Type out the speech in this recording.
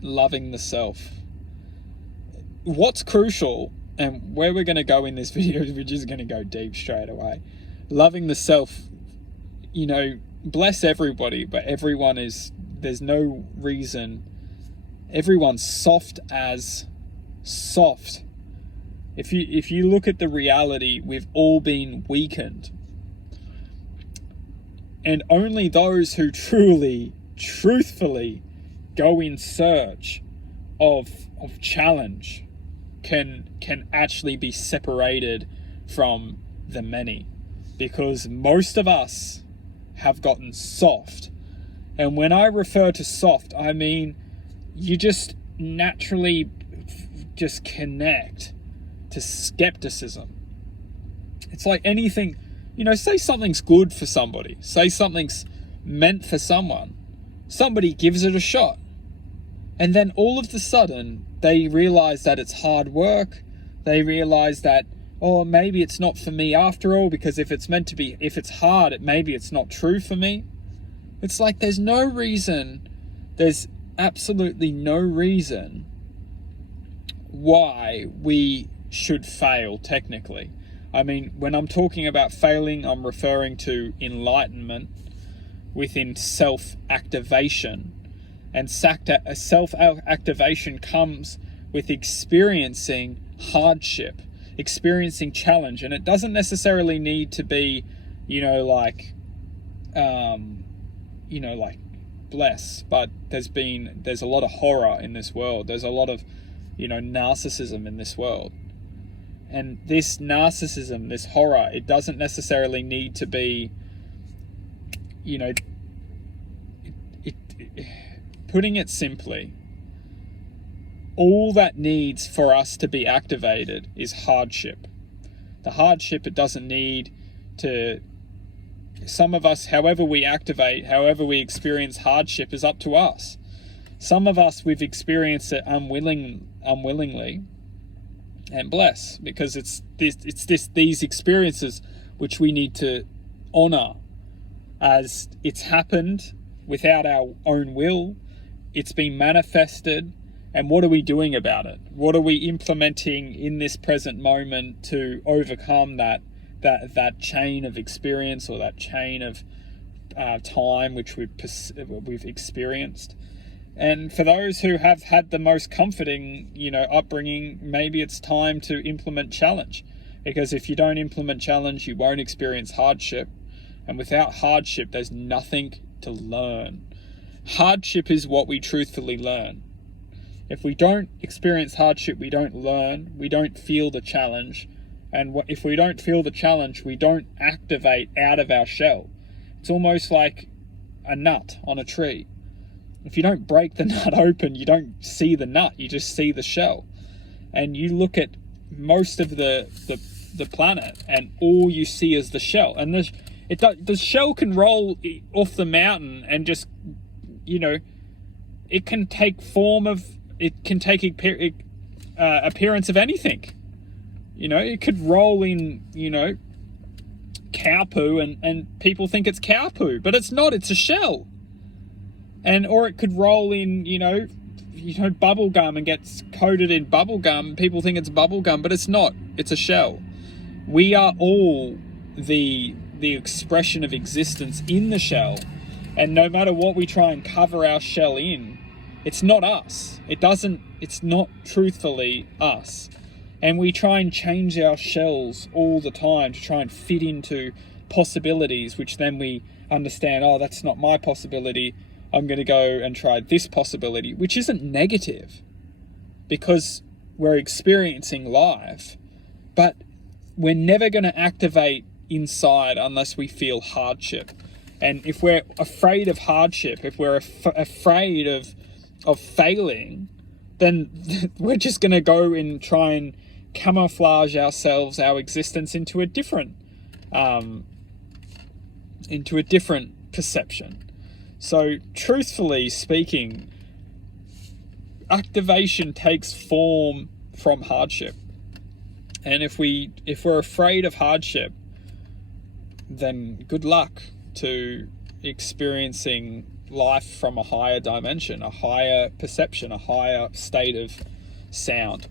loving the self. What's crucial, and where we're going to go in this video, we're just going to go deep straight away. Loving the self, bless everybody, but there's no reason. Everyone's soft as soft. If you look at the reality, we've all been weakened. And only those who truthfully go in search of challenge can actually be separated from the many. Because most of us have gotten soft. And when I refer to soft, I mean you just naturally just connect to skepticism. It's like anything, say something's good for somebody, say something's meant for someone, somebody gives it a shot, and then all of a sudden they realize that it's hard work. They realize that, maybe it's not for me after all, because if it's hard, maybe it's not true for me. It's like there's absolutely no reason why we should fail technically. I mean, when I'm talking about failing, I'm referring to enlightenment within self-activation. And self-activation comes with experiencing hardship, experiencing challenge. And it doesn't necessarily need to be, like bless, but there's a lot of horror in this world. There's a lot of, narcissism in this world. And this narcissism, this horror, it doesn't necessarily need to be, putting it simply, all that needs for us to be activated is hardship. The hardship, it doesn't need to, some of us, however we experience hardship is up to us. Some of us, we've experienced it unwillingly, and bless, because it's these experiences which we need to honor as it's happened without our own will. It's been manifested, and what are we doing about it? What are we implementing in this present moment to overcome that chain of experience, or that chain of time which we've experienced? And for those who have had the most comforting, upbringing, maybe it's time to implement challenge. Because if you don't implement challenge, you won't experience hardship. And without hardship, there's nothing to learn. Hardship is what we truthfully learn. If we don't experience hardship, we don't learn, we don't feel the challenge. And if we don't feel the challenge, we don't activate out of our shell. It's almost like a nut on a tree. If you don't break the nut open, you don't see the nut, you just see the shell. And you look at most of the planet, and all you see is the shell. And the shell can roll off the mountain and just, it can take appearance of anything. It could roll in, cow poo, and people think it's cow poo, but it's not, it's a shell. Or it could roll in, bubble gum and gets coated in bubble gum. People think it's bubble gum, but it's not. It's a shell. We are all the expression of existence in the shell. And no matter what we try and cover our shell in, it's not us. It's not truthfully us. And we try and change our shells all the time to try and fit into possibilities, which then we understand, that's not my possibility. I'm going to go and try this possibility, which isn't negative, because we're experiencing life, but we're never going to activate inside unless we feel hardship. And if we're afraid of hardship, if we're afraid of failing, then we're just going to go and try and camouflage ourselves, our existence, into a different perception. So, truthfully speaking, activation takes form from hardship. And if we're afraid of hardship, then good luck to experiencing life from a higher dimension, a higher perception, a higher state of sound.